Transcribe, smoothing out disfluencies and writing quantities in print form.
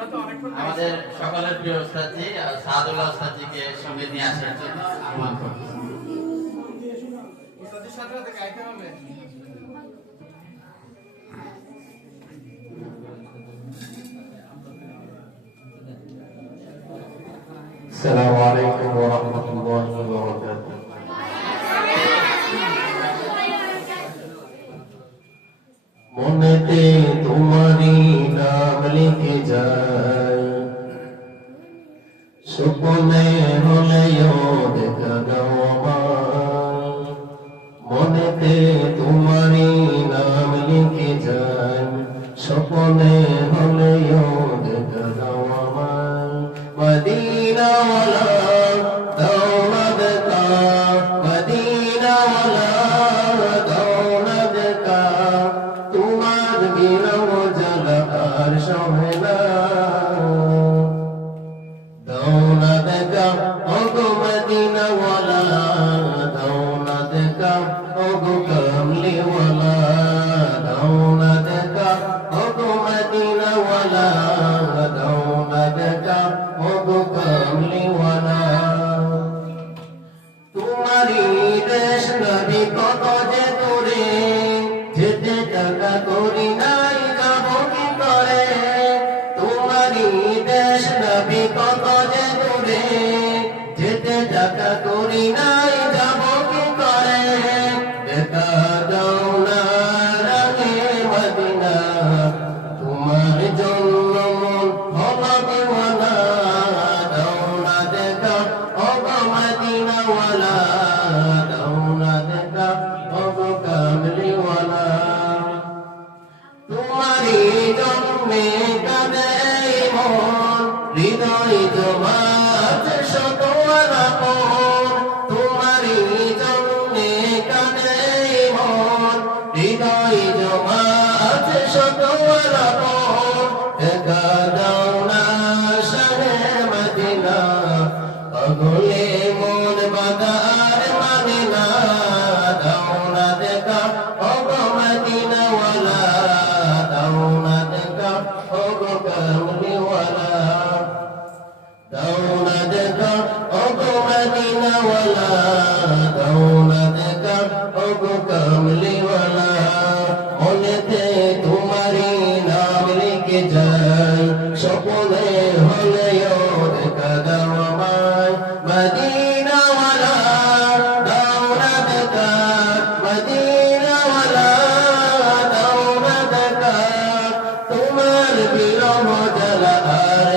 আমাদের সকলের প্রিয় ওস্তাদজি সাদুল্লাহ ওস্তাদজিকে সঙ্গে নিয়ে আসার জন্য আহ্বান করছি। السلام عليكم ورحمة الله وبركاته. মনেতে তোমারি নাম লিখে যায়, স্বপ্নে হলেও দেখা দাও আমায়। মনেতে তোমারি নাম লিখে যায়, স্বপ্নে হলেও দেখা দাও আমায়। মদিনা ওয়ালা দৌলত কা, মদিনা ওয়ালা দৌলত কা, তোমার বিরহ জ্বালা আর সহে না। দৌলত কা ওগো মদিনা ওয়ালা, দৌলত কা ওগো কামলি ওয়ালা, দৌলত কা ওগো মদিনা ওয়ালা, দৌলত কা ওগো কামলি ওয়ালা। তোমারি দেশ নবী কত যে দূরে, যেতে টাকা করি নাই যাব কি করে। তোমারি দেশ নবী কত যে দূরে, যেতে টাকা করি নাই যাব কি করে। দেখা দাও না রাগে মদিনা, তোমার জন্য মন হলো দিওয়ানা। দাও না দেখা ওগো মদিনা ওয়ালা, দাও না দেখা ওগো কামলি ওয়ালা। তোমারি জন্মে কাঁদে মন, হৃদয় জমাত শত আপন। তোমারি জন্মে কাঁদে মন, হৃদয় জমাত শত আপন। দেখা দাও না শাহে মদিনা, পাগলে মন বাদার মানে না। দাও না দেখা ওগো মদিনা ওয়ালা, দাও না দেখা ওগো কামলি ওয়ালা। দাও না দেখা ওগো মদিনা ওয়ালা, দাও না দেখা ওগো কামলি ওয়ালা। মনেতে তোমারি নাম লিখে যায়, স্বপ্নে হলেও দেখা দাও আমায়। মদিনা ওয়ালা দাও না দেখা, মদিনা ওয়ালা দাও না দেখা, তোমার বিরহ জ্বালা আর